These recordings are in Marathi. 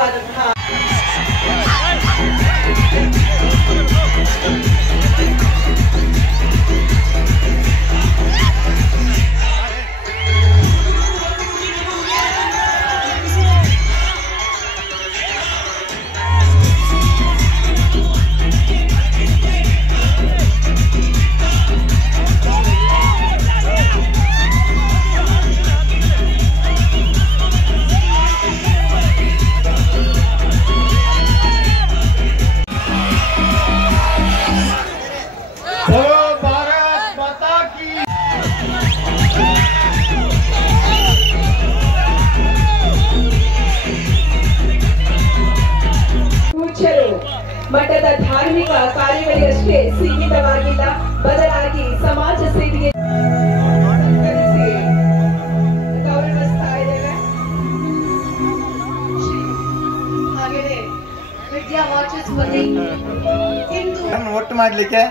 ವಿಶೇಷವಾದಂತಹ ಮಠದ ಧಾರ್ಮಿಕ ಕಾರ್ಯಗಳಿಗಷ್ಟೇ ಸೀಮಿತವಾಗಿಲ್ಲ, ಬದಲಾಗಿ ಸಮಾಜ ಸೇವೆಗೆ ಗೌರವಿಸ್ತಾ ಇದ್ದೇವೆ. ಹಾಗೆಯೇ ವಿದ್ಯಾ ವಾಚಸ್ ಬನ್ನಿ ಇಂದು ಒಟ್ಟು ಮಾಡ್ಲಿಕ್ಕೆ,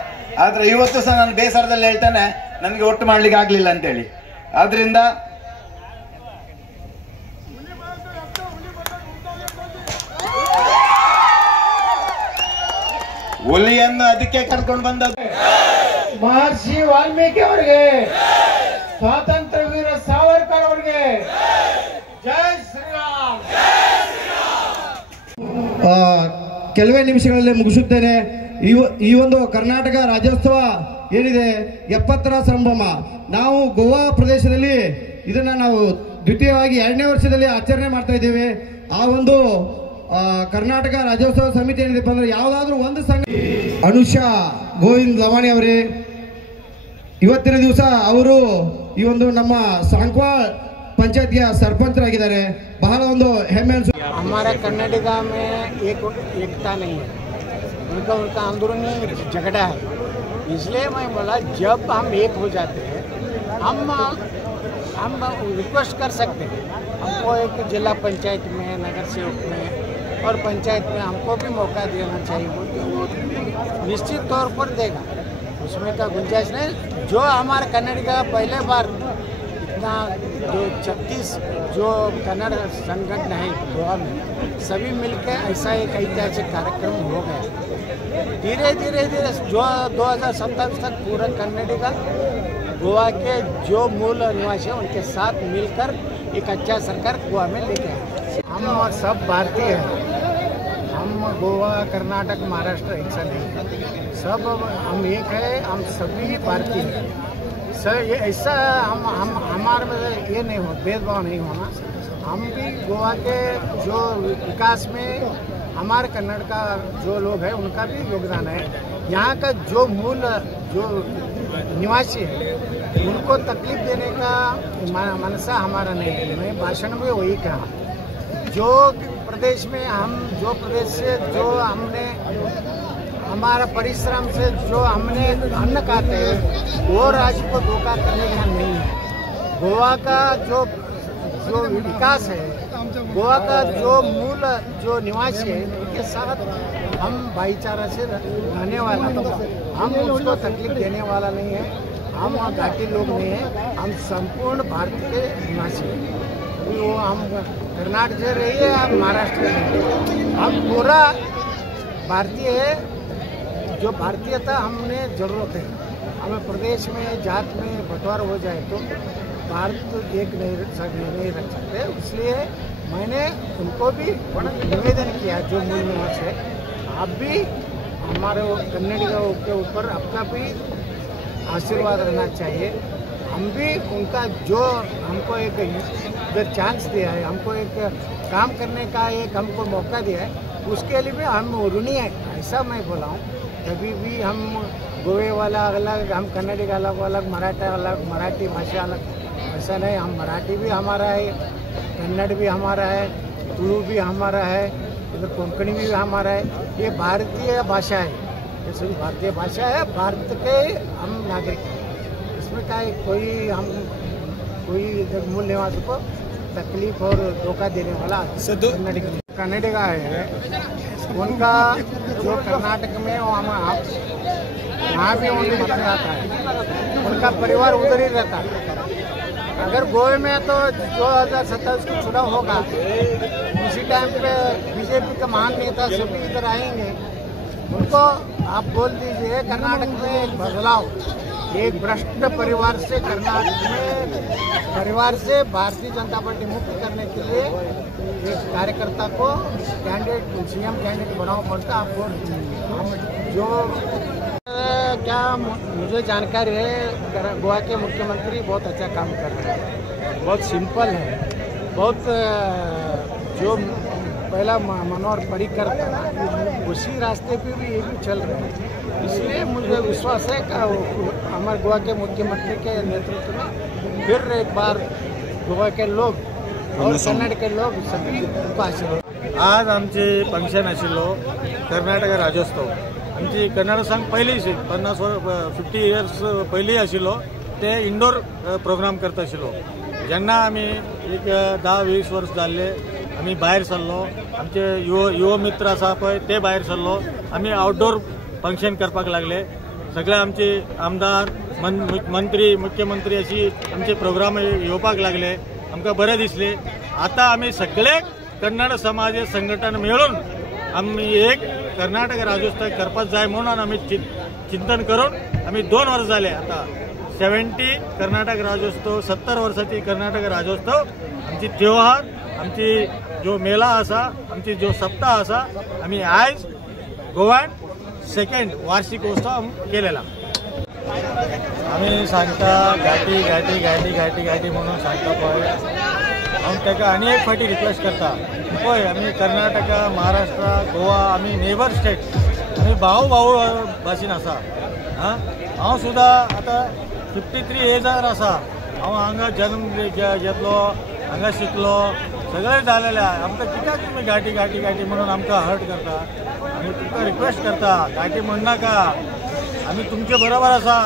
ಆದ್ರೆ ಇವತ್ತು ಸಹ ನಾನು ಬೇಸರದಲ್ಲಿ ಹೇಳ್ತೇನೆ ನನಗೆ ಒಟ್ಟು ಮಾಡ್ಲಿಕ್ಕೆ ಆಗ್ಲಿಲ್ಲ ಅಂತೇಳಿ. ಆದ್ರಿಂದ ಹುಲಿಯನ್ನು ಅದಕ್ಕೆ ಕರ್ಕೊಂಡು ಬಂದದ್ದು ಮಹರ್ಷಿ ವಾಲ್ಮೀಕಿ ಅವರಿಗೆ, ಸ್ವಾತಂತ್ರ್ಯ ವೀರ ಸಾವರ್ಕರ್ ಅವರಿಗೆ ಜೈ ಶ್ರೀರಾಮ್. ಕೆಲವೇ ನಿಮಿಷಗಳಲ್ಲಿ ಮುಗಿಸುತ್ತೇನೆ. ಈ ಒಂದು ಕರ್ನಾಟಕ ರಾಜ್ಯೋತ್ಸವ ಏನಿದೆ 70ರ ಸಂಭ್ರಮ. ನಾವು ಗೋವಾ ಪ್ರದೇಶದಲ್ಲಿ ಇದನ್ನ ನಾವು ದ್ವಿತೀಯವಾಗಿ 2ನೇ ವರ್ಷದಲ್ಲಿ ಆಚರಣೆ ಮಾಡ್ತಾ ಇದ್ದೇವೆ. ಆ ಒಂದು ಕರ್ನಾಟಕ ರಾಜ್ಯೋತ್ಸವ ಸಮಿತಿ ಏನಿದೆಪ್ಪ ಅಂದ್ರೆ ಯಾವುದಾದ್ರೂ ಒಂದು ಸಂಘ. ಅನುಷಾ ಗೋವಿಂದ್ ಲವಾಣಿ ಅವರೇ, ಇವತ್ತಿನ ದಿವಸ ಅವರು ಈ ಒಂದು ನಮ್ಮ ಸಾಂಕ್ವಾಳ್ पंचायत सरपंचरागिದ್ದಾರೆ. ಬಹಳ ಒಂದು ಹೆಮ್ಮೆ ಅನ್ಸುತ್ತೆ. हमारा कर्नाटका में एकता नहीं है, उनका अंदरूनी झगड़ा है. इसलिए मैं बोला जब हम एक हो जाते हैं हम रिक्वेस्ट कर सकते हैं. हमको एक जिला पंचायत में, नगर सेवक में और पंचायत में हमको भी मौका देना चाहिए. वो निश्चित तौर पर देगा, उसमें का गुंजाइश नहीं. जो हमारे कर्नाटका पहले बार इतना जो 36 जो कन्नड़ संगठन है गोवा में, सभी मिलकर ऐसा एक ऐतिहासिक कार्यक्रम हो गया. धीरे धीरे जो 2027 तक पूरा कर्नाटका गोवा के जो मूल निवासी हैं उनके साथ मिलकर एक अच्छा सरकार गोवा में लेके आए. हम सब भारतीय हैं, हम गोवा, कर्नाटक, महाराष्ट्र ऐसा नहीं, सब हम एक है, हम सभी भारतीय हैं. सर ये ऐसा हम हमारे में ये नहीं हो, भेदभाव नहीं होना. हम भी गोवा के जो विकास में हमारे कन्नड़ का जो लोग हैं उनका भी योगदान है. यहाँ का जो मूल जो निवासी है उनको तकलीफ देने का मनसा हमारा नहीं है. मैं भाषण में वही कहा, जो प्रदेश में हम जो प्रदेश से जो हमने हमारा परिश्रम से जो हमने अन्न खाते हैं वो राज्य को धोखा करने का नहीं है. गोवा का जो विकास है, गोवा का जो मूल जो निवासी है उनके साथ हम भाईचारा से रहने वाला, हम उसको तकलीफ देने वाला नहीं है. हम वहाँ घाटी लोग नहीं हैं, हम संपूर्ण भारत के निवासी हैं. वो हम कर्नाटक से रहिए, हम महाराष्ट्र से रहिए, हम पूरा भारतीय है. जो भारतीयता हमने जरूरत है. हमें प्रदेश में जात में बंटवारा हो जाए तो भारत एक नहीं रख सकते. इसलिए मैंने उनको भी निवेदन किया, जो मूल निवास है आप भी हमारे कन्नड़ियों के ऊपर आपका भी आशीर्वाद रहना चाहिए. हम भी उनका जो हमको एक इधर चांस दिया है, हमको एक काम करने का एक हमको मौका दिया है, उसके लिए भी हम ऋणी है. ऐसा मैं बोला हूँ. कभी भी हम गोवे वाला अलग, हम कन्नड़ी का अलग, मराठा अलग, मराठी भाषा अलग, ऐसा नहीं. हम मराठी भी हमारा है, कन्नड़ भी हमारा है, तुलु भी हमारा है, इधर कोंकणी भी हमारा है. ये भारतीय भाषा है, ये सभी भारतीय भाषा है. भारत के हम नागरिक हैं. इसमें क्या कोई मूल निवासी को तकलीफ और धोखा देने वाला कन्नड़ी का है. उनका जो कर्नाटक में वहाँ भी उनका मत आता है, उनका परिवार उधर ही रहता है. अगर गोवा में तो 2027 को चुनाव होगा, उसी टाइम पे बीजेपी का महान नेता सभी इधर आएंगे, उनको आप बोल दीजिए कर्नाटक में एक बदलाव, एक भ्रष्ट परिवार से कर्नाटक में परिवार से भारतीय जनता पार्टी मुक्त करने के लिए एक कार्यकर्ता को कैंडिडेट सीएम कैंडिडेट बनाओ पड़ता। आपको हम जो क्या मुझे जानकारी है, गोवा के मुख्यमंत्री बहुत अच्छा काम कर रहे हैं, बहुत सिंपल है, बहुत जो पहला मनोहर पर्रिकर था उसी रास्ते पे भी ये भी चल रहे हैं। इसलिए मुझे विश्वास है कि हमारे गोवा के मुख्यमंत्री के नेतृत्व में फिर एक बार गोवा के लोग और कर्नाटक के लोग सभी आशीर्वाद। आज आमचे फंक्शन आशिल्लो कर्नाटक राज्योत्सव, आमची कन्नड सॉंग पहिलीच 50 इयर्स पयलीं आशिल्लो, ते इंडोर प्रोग्राम करता आशिल्लो। जेन्ना आमी एक 10-20 वर्स जाल्ले आमी भायर सरलो, आमचे युव मित्र आसा पळय ते भायर सरलो, आमी आउटडोर फंक्शन करपाक लागले। सगळे आमचे आमदार मंत्री मुख्यमंत्री अशी आमचे प्रोग्राम येवपाक लागले, आमकां बरें दिसले। आता आमी सगळे कन्नड समाज संघटन मिळून आमी एक कर्नाटक राज्योत्सव करपाक जाय म्हणून आमी चिंतन करून आमी 2 वर्स जाले। आता 70 कर्नाटक राज्योत्सव, 70 वर्साची कर्नाटक राज्योत्सव आमची त्योहार, आमची जो मेला आसा, आमची जो सप्ताह आसा, आमी आयज गोवान 2nd वार्षिक उत्सव केलेला। आमी सांगता घाटी घाटी घाटी घाटी घाटी म्हणून सांगता पळय, हांव ताका आनी एक फावटी रिक्वेस्ट करता पळय, आमी कर्नाटका, महाराष्ट्र, गोवा आमी नेबर स्टेट, आमी भाऊ भाशेन आसा। हांव सुद्दां आतां 53 एजार आसा, हांव हांगा जन्म घेतलो, हांगा शिकलो, सगळें जालेलें आहा। आमकां कित्याक तुमी घाटी घाटी घाटी म्हणून आमकां हर्ट करता? आमी तुमकां रिक्वेस्ट करता, घाटी म्हणनाका, आमी तुमचे बरोबर आसा।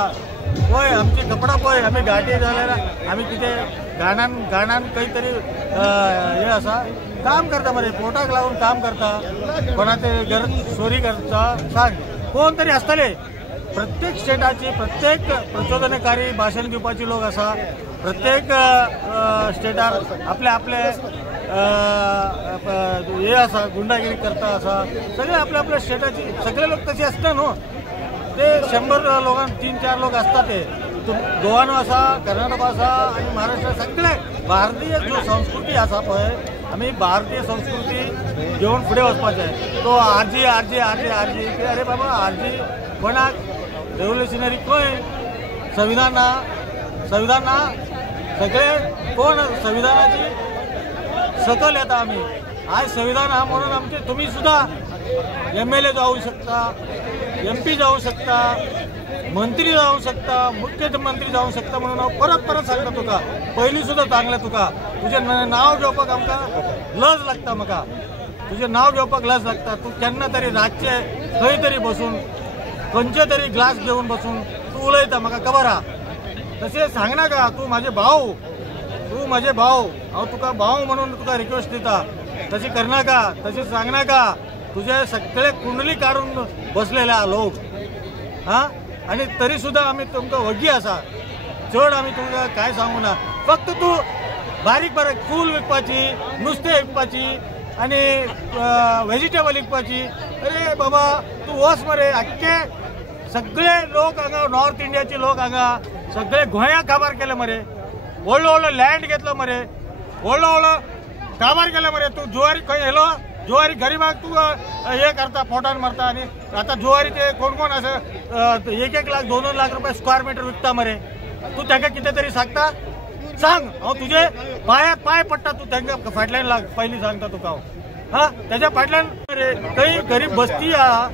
पळय आमची कपडा पळय, आमी घाटी जाल्यार आमी कितें गाणान खंय तरी हे आसा, काम करता मरे, पोटाक लागून काम करता, कोणाचे घर चोरी करता, सांग कोण तरी आसतले। प्रत्येक स्टेटाची प्रत्येक प्रचोदनकारी भाशण दिवपाची लोक आसा, प्रत्येक स्टेटार आपले आपले हे आसा, गुंडागिरी करता आसा, सगळे आपल्या आपल्या स्टेटाची सगळे लोक तसे आसता न्हू, ते 100 लोकांक 3-4 लोक असतात। ते गोवान आसा, कर्नाटक आसा आणि महाराष्ट्र, सगळे भारतीय जो संस्कृती आसा पळय, आमी भारतीय संस्कृती घेवन फुडें वचपाचें। तो आरजी आरजी आरजी आरजी अरे बाबा, आरजी कोणाक रेव्होल्युशनरी खंय? संविधान ना, सगळे कोण संविधानाची सकल येता आमी। आज संविधान हा म्हणून आमचे तुम्ही सुद्धा MLA जाऊ शकता, MP जाऊ शकता, मंत्री जाऊ शकता, मुख्यमंत्री जाऊ शकता म्हणून हांव परत सांगता तुका, पयलीं सुद्धा सांगलें तुका, तुजें नांव घेवपाक आमकां लज लागता, म्हाका तुजें नांव घेवपाक लज लागता। तूं केन्ना तरी रातचे खंय तरी बसून खंयचे तरी ग्लास घेवन बसून तूं उलयता, म्हाका खबर आहा। तशें सांगनाका, तूं म्हजे भाव, हांव तुका भाव म्हणून तुका रिक्वेस्ट दिता, तशें करनाका, तशें सांगनाका। तुझे सगळे कुंडली काढून बसलेले लोक, आणि तरी सुद्धा आम्ही तुमकां वगी आसा, चड आम्ही तुमकां काय सांगू ना। फक्त तूं बारीक फूल विकपाची, नुस्तें विकपाची आणि व्हेजिटेबल विकपाची। अरे बाबा, तूं वच मरे, आख्खे सगळे लोक हांगा, नॉर्थ इंडियाचे लोक हांगा सगळे गोंयाक काबार केले मरे, व्हडलो लँड घेतलो मरे, व्हडलो काबार केले मरे। तूं जुवारी खंय येलो, जुवारी गरीबाक तू हे करता, पोटान मारता, आणि आता जुवारीचे कोण असं 1-1 लाख 2-2 लाख रुपये स्क्वेअर मीटर विकता मरे। तू ताका कितें तरी सांगता, सांग, हांव तुजे पाय पडटा, तू तांकां फाटल्यान लाग, पयलीं सांगता तुका हांव। त्याच्या फाटल्यान खंय गरीब बस्ती आहा,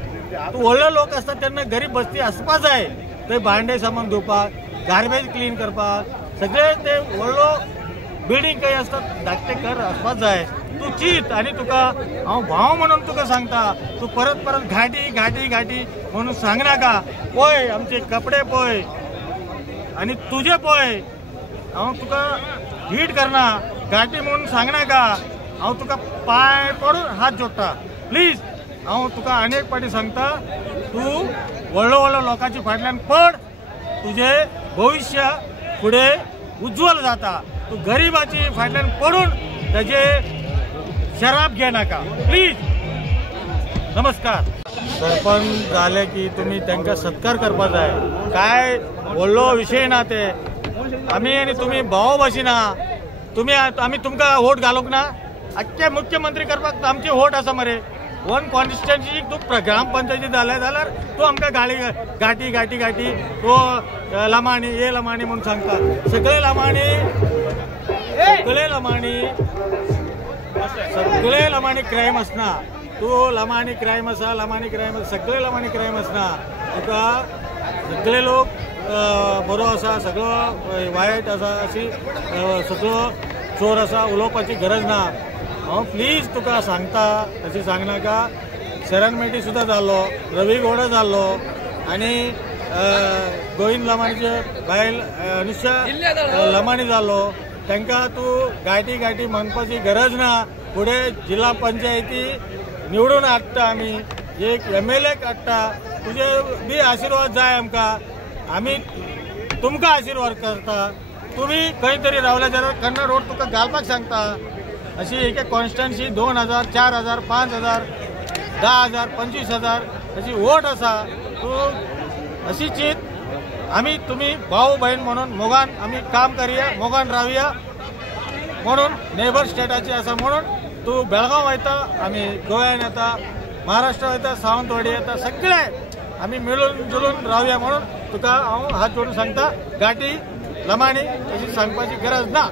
तू व्हडले लोक आसता तेन्ना गरीब बस्ती आसपा जाय, थंय भांडे सामान धुवपाक, गार्बेज क्लीन करपाक, सगळे ते व्हडलो बिल्डिंग काही असतात धाकटे घर आसपाक जाय। तू चित, आणि तुका हांव भाव म्हणून तुका सांगता, तू परत घाटी घाटी घाटी म्हणून सांगनाका। पळय आमचे कपडे पळय, आणि तुझे पळय, हांव तुका हीट करना, घाटी म्हणून सांगनाका। हांव तुका पाय पडून हात जोडटा, प्लीज। हांव तुका अनेक फावटी सांगता, तू व्हडलो लोकांची फाटल्यान पड, तुझे भविष्य फुडें उज्ज्वल जाता। तू गरीबाची फाटल्यान पडून ताजे शराब घे नका प्लीज. नमस्कार. सरपंच झाले की तुम्ही त्यांचा सत्कार करपा जाय. काय बोललो विषय ना ते. आम्ही आणि तुम्ही भाऊ भशिना. तुम्ही आम्ही तुमका वोट घालूक ना. अख्खे मुख्यमंत्री करपाक आमची वोट आसा मरे. वन कॉन्स्टिट्युएन्सी तू ग्रामपंचायती जाल्यार तू आमकां गाठी तो लमाणी ये लमाणी म्हणून सांगता. सगळे लमाणी क्राईम असना. तू लमाणी क्राईम आसा सगळे लमाणी क्राईम असना. तुका सगळे लोक बरो आसा सगळो वायट आसा अशी सगळो चोर आसा उलोवपाची गरज ना. हांव प्लीज तुका सांगता अशी सांगनाका. शरण मेटी सुद्दां जाल्लो, रवी गौडा जाल्लो आनी गोविंद लमाणीचे बायल अनुष्या लमाणी जाल्लो. तांकां तूं गाठी म्हणपाची गरज ना. फुडें जिल्हा पंचायती निवडून हाडटा आमी. एक MLA हाडटा. तुजे बी आशिर्वाद जाय आमकां. आमी तुमकां आशिर्वाद करता. तुम्ही खंय तरी रावल्या जाल्यार कन्नड रोड तुका घालपाक सांगता. अशी एक कॉन्स्टिट्युएन्सी 2000, 4000, 5000, 10,000, 25,000 अशी वोट आसा. तूं अशी चित आमी तुम्ही भाऊ बहीण म्हणून मोगान आमी काम करूया, मोगान रावया म्हणून नेबर स्टेटाची आसा म्हणून तूं बेळगांव वयता, आमी गोंयान येता, महाराष्ट्र वयता, सावंतवाडी येता, सगळे आमी मिळून जुळून रावया म्हणून तुका हांव हात जोडून सांगता. गाठी लमाणी अशी सांगपाची गरज ना.